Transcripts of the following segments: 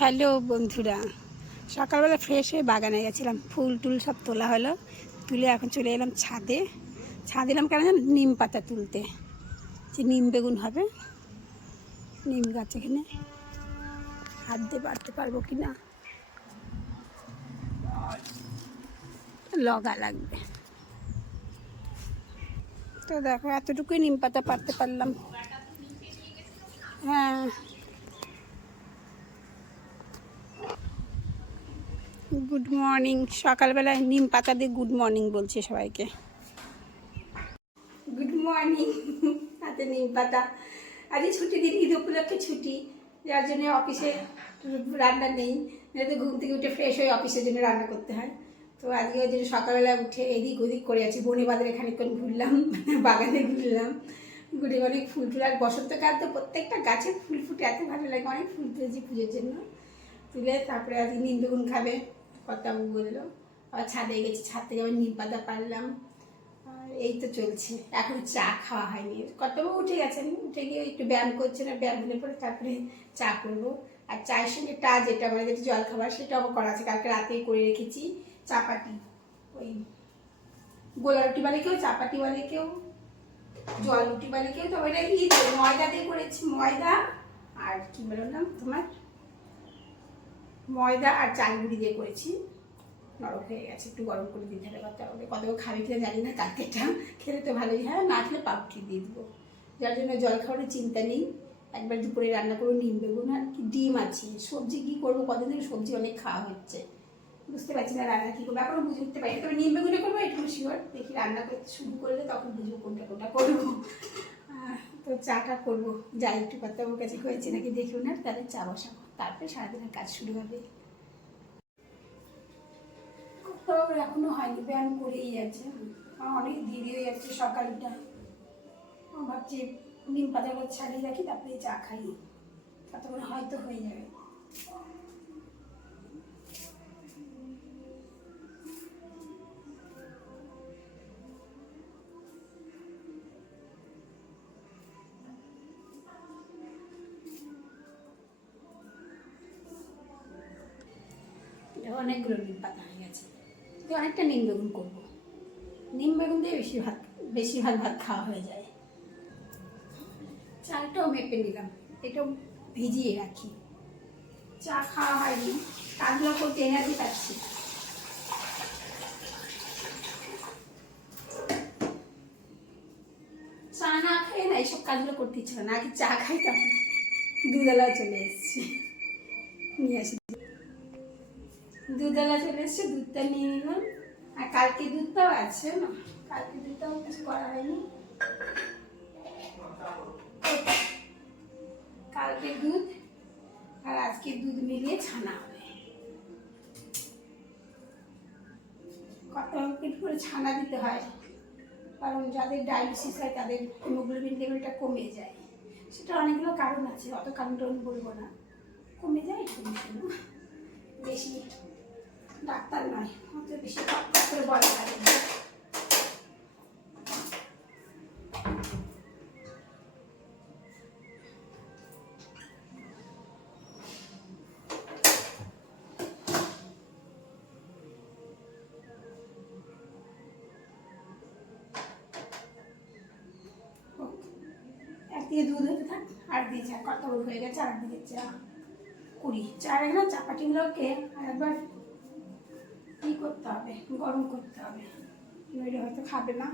Hello বন্ধুরা, সকালবেলা fresh হয়ে বাগানে গেছিলাম, ফুল টুল সব তোলা হলো। তুলে এখন চলে এলাম ছাদে। এলাম কেন জানো? নিম পাতা তুলতে, যে নিম বেগুন হবে। নিম গাছ এখানে হাত দিয়ে বাড়তে পারবো কি না, লগা লাগবে। তো দেখো, এতটুকুই নিম পাতা পাড়তে পারলাম। হ্যাঁ, গুড মর্নিং। সকালবেলায় নিম পাতা দিয়ে গুড মর্নিং বলছে সবাইকে। Good morning. হাতে নিম পাতা। আজকে ছুটি দিন, ঈদ উপলক্ষে ছুটি, যার জন্য অফিসে রান্না নেই। তো ঘুম থেকে উঠে ফ্রেশ হয়ে অফিসের জন্য রান্না করতে হয়। তো আজকে ওই জন্য সকালবেলা উঠে এদিক ওদিক করে আছি। বনে বাজারে খানিকক্ষণ ঘুরলাম, বাগানে ঘুরলাম, ঘুরে অনেক ফুল টুল। আর বসন্তকাল তো প্রত্যেকটা গাছে ফুল ফুটে, এত ভালো লাগে। অনেক ফুল তুলেছি পুজোর জন্য। তুলে তারপরে আজকে নিম বেগুন খাবে কর্তাবু বললো। আবার ছাদে গেছি, ছাদ থেকে আবার নিম পাতা পারলাম। আর এই তো চলছে। এখন চা খাওয়া হয়নি। কর্তাবু উঠে গেছেন, উঠে গিয়ে একটু ব্যায়াম করছেন, আর ব্যায়াম হলে পরে তারপরে চা করবো। আর চায়ের সঙ্গে যেটা মানে যেটা জল খাবার, সেটাও আমার করা আছে। কালকে রাতেই করে রেখেছি। চাপাটি, ওই গোলা রুটি বলে কেউ, চাপাটি বলে কেউ, জল রুটি বলে কেউ। তো ওইটা ময়দা দিয়ে করেছি। ময়দা আর কি বললাম তোমার, ময়দা আর চাল গুঁড়ি দিয়ে করেছি। নরম হয়ে গেছে, একটু গরম করে দিতে হবে। কত খাবে কিনা জানি না, কালকেটা খেলে তো ভালোই হয়, না খেলে পাউরুটি দিয়ে দেবো। যার জন্য জল খাওয়ার চিন্তা নেই। একবার দুপুরে রান্না করবো নিম বেগুন, আর কি ডিম আছে। সবজি কী করবো, কদিন ধরে সবজি অনেক খাওয়া হচ্ছে, বুঝতে পারছি না রান্না কী করবো, এখনও বুঝে উঠতে পারি। তবে নিম বেগুনে করবো একটু শিওর। দেখি রান্না করতে শুরু করলে তখন বুঝবো কোনটা কোনটা করবো। তো চাটা করবো, যাই একটু কথা ওর কাছে হয়েছে নাকি দেখুন, আর তাদের চা বসাবো, তারপরে সারাদিনের কাজ শুরু হবে। এখনো হয়নি, ব্যায়াম করেই যাচ্ছে। অনেক দেরি হয়ে যাচ্ছে সকালটা। ভাবছি নিম পাতাগুলো ছাড়িয়ে রাখি, তারপরে চা খাই, ততক্ষণ হয়তো হয়ে যাবে। অনেকগুলো নিম পাতা হয়ে গেছে, অনেকটা নিম বেগুন করবো। নিম বেগুন দিয়ে বেশিরভাগ ভাত খাওয়া হয়ে যায়। চালটাও মেপে নিলাম, এটাও ভিজিয়ে রাখি। চা খাওয়া হয়নি, কাজগুলো করতে এনার্জি পাচ্ছি। চা না খাই না, এইসব কাজগুলো করতে ইচ্ছে না। আগে চা খাই, তারপরে দুধওয়ালা চলে এসছে, নিয়ে আসি। দুধওয়ালা চলে এসছে, দুধটা নিয়ে নিলাম। আর কালকে দুধটাও আছে না, কালকে দুধটাও কিছু করা হয়নি। কালকে দুধ আর আজকে দুধ মিলিয়ে ছানা হবে। কত করে ছানা দিতে হয়, কারণ যাদের ডায়াবেটিস হয় তাদের হিমোগ্লোবিন লেভেলটা কমে যায়। সেটা অনেকগুলো কারণ আছে, অত কারণটা আমি বলবো না। কমে যায়, বেশি ডাক্তার নয়, অত বেশি করে বলা লাগে। একদিকে দুধ হতে থাক, আর দিয়ে চা কত হয়ে গেছে, আর দিকে চা কুড়ি। চা না, চাপাটিগুলোকে একবার কী করতে হবে, গরম করতে হবে, নইলে হয়তো খাবে না।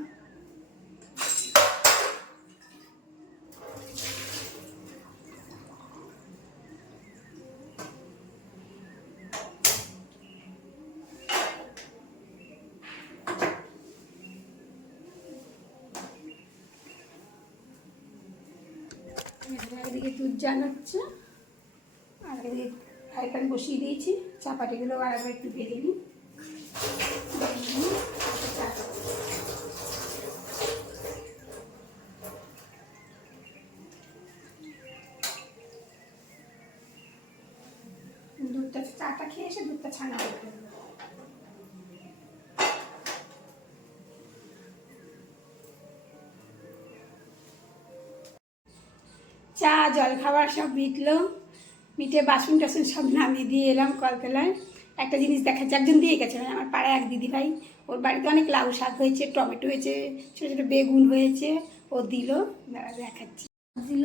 এদিকে দুধ জানাচ্ছে, আর এদিকে ফ্রাই প্যান বসিয়ে দিয়েছি। চাপাটিগুলো আর একবার একটু ভেজে নিই। দুধটা, চাটা খেয়ে এসে দুধটা ছানা করতে হবে। চা জলখাবার সব মিটলো। মিটে বাসন টাসন সব নামিয়ে দিয়ে এলাম কলতলায়। একটা জিনিস দেখাচ্ছে, একজন দিয়ে গেছে, মানে আমার পাড়ায় এক দিদি ভাই, ওর বাড়িতে অনেক লাউ শাক হয়েছে, টমেটো হয়েছে, ছোটো ছোটো বেগুন হয়েছে, ও দিল, দেখাচ্ছি। দিল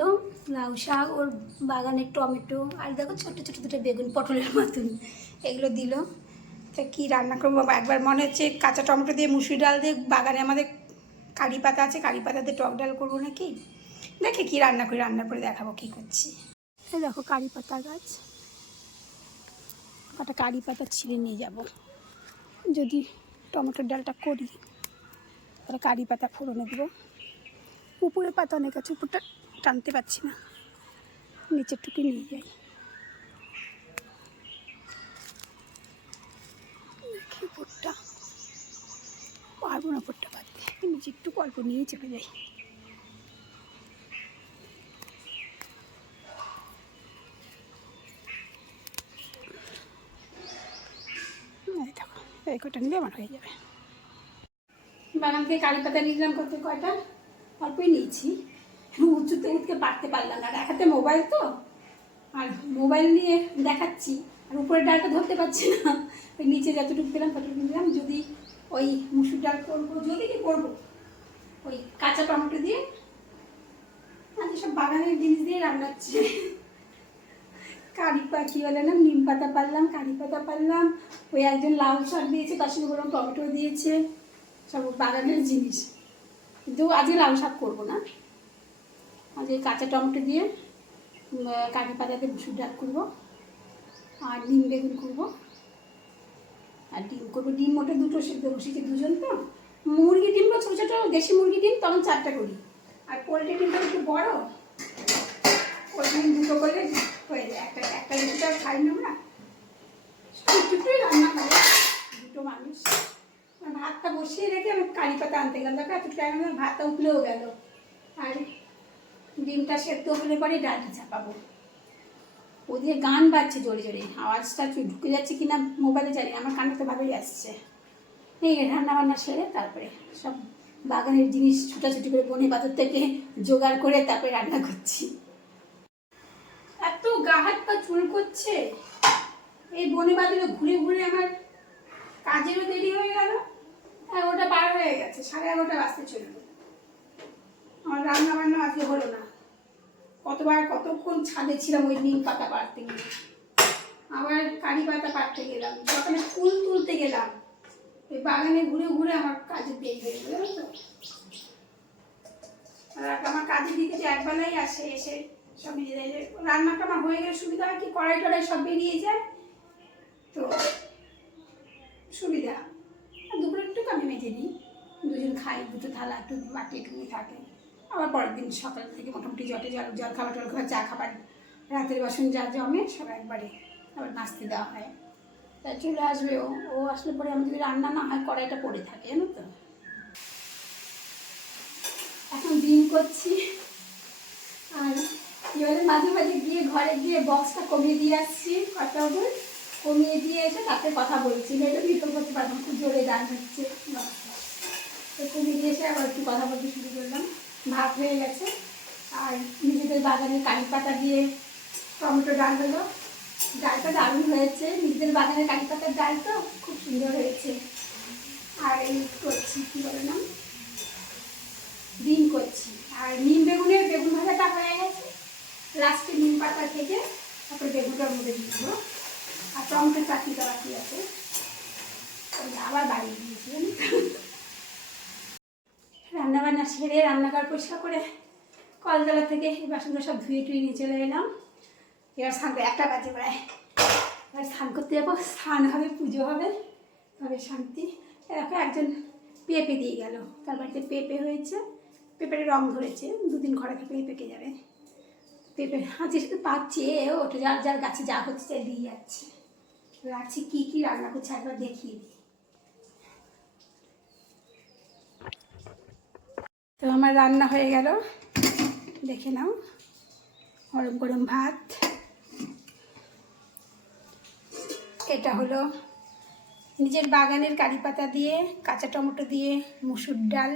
লাউ শাক, ওর বাগানের টমেটো, আর দেখো ছোটো ছোটো দুটো বেগুন পটলের মতন, এগুলো দিল। তা কী রান্না করবো একবার মনে হচ্ছে কাঁচা টমেটো দিয়ে মুসুরি ডাল দিয়ে, বাগানে আমাদের কারি পাতা আছে, কারি পাতা দিয়ে টক ডাল করবো নাকি, দেখে কী রান্না করি, রান্না করে দেখাবো কী করছি। এই দেখো কারি পাতা গাছ, কটা কারি পাতা ছিঁড়ে নিয়ে যাব, যদি টমেটোর ডালটা করি তাহলে কারি পাতা ফোড়নে দেবো। উপরের পাতা অনেক আছে, উপরটা টানতে পারছি না, নিচের টুকু নিয়ে যাই। দেখি উপরটা পারবো না, উপরটা পারতে, নিচে একটু অল্প নিয়ে চলে যাই। দেখো এই কটা নিলে আমার হয়ে যাবে। বাগান থেকে কারি পাতা নিলাম, করতে কয়টা অল্পই নিয়েছি, উঁচুতে উঠতে পারতে পারলাম না, দেখাতে মোবাইল তো, আর মোবাইল নিয়ে দেখাচ্ছি, আর উপরের ডালটা ধরতে পারছি না, ওই নিচে যতটুকু পেলাম ততটুকু নিলাম। যদি ওই মুসুর ডাল করবো, যদি কি করবো ওই কাঁচা টমেটো দিয়ে, আজ সব বাগানের জিনিস দিয়ে রান্না হচ্ছে। কারি পাতা কী বলে না, নিম পাতা পারলাম, কারি পাতা পারলাম, ওই একজন লাউ শাক দিয়েছে, তার সঙ্গে বললাম টমেটো দিয়েছে, সব বাগানের জিনিস। কিন্তু আজকে লাউ শাক করবো না, আজকে কাঁচা টমেটো দিয়ে কারি পাতা দিয়ে মুসুর ডাল করবো, আর ডিম বেগুন করবো, আর ডিম করবো। ডিম মোটে দুটো সেদ্ধ বসিয়েছি, দুজন তো। মুরগি ডিমগুলো ছোটো ছোটো দেশি মুরগি ডিম তখন 4টা করি, আর পোলট্রি ডিমটা একটু বড়ো, পোলট্রি ডিম দুটো করলে হয়ে যায়, একটা একটা দুটো খাই না আমরা, একটুই রান্না করে দুটো মানুষ। ভাতটা বসিয়ে রেখে আমি কারি পাতা আনতে গেলাম, দেখো এত টাইম আমার ভাতটা উঠলেও গেল, আর ডিমটা সেদ্ধ হলে পরে ডালটা চাপাবো। ওদিকে গান বাজছে জোরে জোরে, আওয়াজটা ঢুকে যাচ্ছে কিনা মোবাইলে জানি, আমার কানে তো ভালোই আসছে। এই রান্না বান্না সেরে তারপরে সব বাগানের জিনিস ছুটাছুটি করে বনে বাজার থেকে জোগাড় করে তারপরে রান্না করছি। এত গা হাত পা চুল করছে, এই বনে বাজারে ঘুরে ঘুরে আমার কাজেরও দেরি হয়ে গেল, 11টা পার হয়ে গেছে, 11:30 বাজতে চলল, আমার রান্না বান্না আজকে হলো না। কতক্ষণ ছাদে ছিলাম ওই নিম পাতা পাড়তে গিয়ে, আবার কারি পাতা পাড়তে গেলাম, সকালে ফুল তুলতে গেলাম, ওই বাগানে ঘুরে ঘুরে আমার কাজে দেরি হয়ে গেল তো। আর আমার কাজে দিতে যে একবেলাই আসে, এসে সব নিজেদের রান্নাটা আমার হয়ে গেলে সুবিধা হয় কি, কড়াই টড়াই সব বেরিয়ে যায় তো সুবিধা। আর দুপুরে একটু আমি মেজে দিই, দুজন খাই, দুটো থালা একটু বাটি একটু থাকে, আবার পরের দিন সকাল থেকে মোটামুটি জল খাবার টল খাবার, চা খাবার, রাতের বাসন যা জমে সব একবারে আবার নাস্তে দেওয়া হয়। তাই চলে আসবে ও আসলে পরে আমি যদি রান্না না হয় কড়াইটা পড়ে থাকে, জানো তো। এখন ডিম করছি, আর কী বলে মাঝে মাঝে গিয়ে ঘরে গিয়ে বক্সটা কমিয়ে দিয়ে আসছি, কথা বল কমিয়ে দিয়ে এসে তাতে কথা বলছি, এটা ভিতর করতে পারবো, খুব জোরে গান হচ্ছে, তো কমিয়ে দিয়ে এসে আবার একটু কথা বলতে শুরু করলাম। ভাত হয়ে গেছে, আর নিজেদের বাগানের কারি পাতা দিয়ে টমেটো ডাল হলো, ডালটা দারুণ হয়েছে, নিজেদের বাগানের কারি পাতার ডাল তো খুব সুন্দর হয়েছে। আর এই করছি কী বলে না, ডিম করছি, আর নিম বেগুনের বেগুন ভাজাটা হয়ে গেছে, লাস্টে নিম পাতা থেকে তারপরে বেগুনটার মধ্যে দিয়ে দেবো, আর টমেটো চাটনিটা বাকি আছে, আবার বাড়ি দিয়েছি। রান্নাবান্না সেরে রান্নাঘর পরিষ্কার করে কলতলা থেকে এই বাসনগুলো সব ধুয়ে টুয়ে নিয়ে চলে এলাম। এবার স্নান করে 1টা বাজে প্রায়, এবার স্নান করতে যাবো, স্নান হবে, পুজো হবে, তবে শান্তি। এরকম একজন পেঁপে দিয়ে গেল, তার বাড়িতে পেঁপে হয়েছে, পেঁপের রং ধরেছে, 2 দিন ঘরে থাকলেই পেকে যাবে। পেঁপে আজকে শুধু পাচ্ছে, ওটা যার যার গাছে যা হচ্ছে দিয়ে যাচ্ছে। রাখছি কী কী রান্না করছে একবার দেখিয়ে দিই। তো আমার রান্না হয়ে গেল, দেখে নাও, গরম গরম ভাত, এটা হলো নিজের বাগানের কারি পাতা দিয়ে, কাঁচা টমেটো দিয়ে মুসুর ডাল,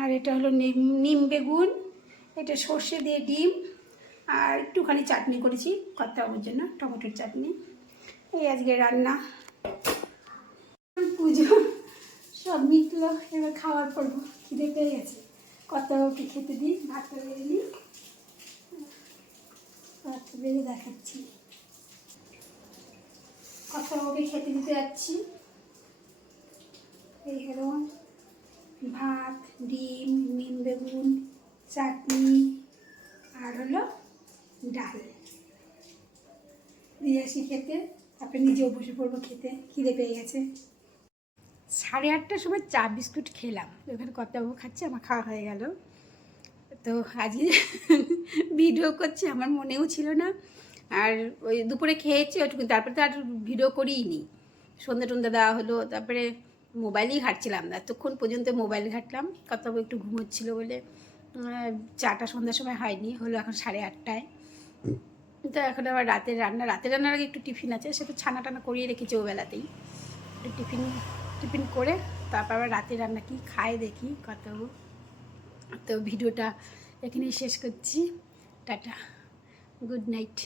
আর এটা হলো নিম বেগুন, এটা সর্ষে দিয়ে ডিম আর একটুখানি চাটনি করেছি কর্তাবাবুর জন্য, টমেটোর চাটনি। এই আজকে রান্না। পুজো সব মিটলো, এবার খাওয়ার পড়বো, খিদে পেয়ে গেছে। কর্তাবাবুকে খেতে দিই, ভাতটা বেড়ে নিই, ভাতটা বেড়ে দেখাচ্ছি। কর্তাবাবুকে খেতে দিতে যাচ্ছি। এই হলো ভাত, ডিম, নিম বেগুন, চাটনি আর হলো ডাল দিয়ে আসি খেতে, তারপরে নিজেও বসে পড়বো খেতে, খিদে পেয়ে গেছে। 8:30টার সময় চা বিস্কুট খেলাম, ওখানে কর্তাবাবু খাচ্ছে, আমার খাওয়া হয়ে গেল। তো আজকে ভিডিও করছি আমার মনেও ছিল না, আর ওই দুপুরে খেয়েছি ওইটুকু, তারপরে তো আর ভিডিও করিই নি। সন্ধ্যা টন্ধা দেওয়া হলো, তারপরে মোবাইলই ঘাটছিলাম, এতক্ষণ পর্যন্ত মোবাইল ঘাটলাম। কর্তাবাবু একটু ঘুমোচ্ছিল বলে চাটা সন্ধ্যার সময় হয়নি, হলো এখন 8:30টায়। তো এখন আবার রাতের রান্নার আগে একটু টিফিন আছে, সে তো ছানা টানা করিয়ে রেখেছি ওবেলাতেই। টিফিন করে তারপর আবার রাতের রান্না কি খায় দেখি কর্তাবাবু। তো ভিডিওটা এখানেই শেষ করছি, টাটা, গুড নাইট।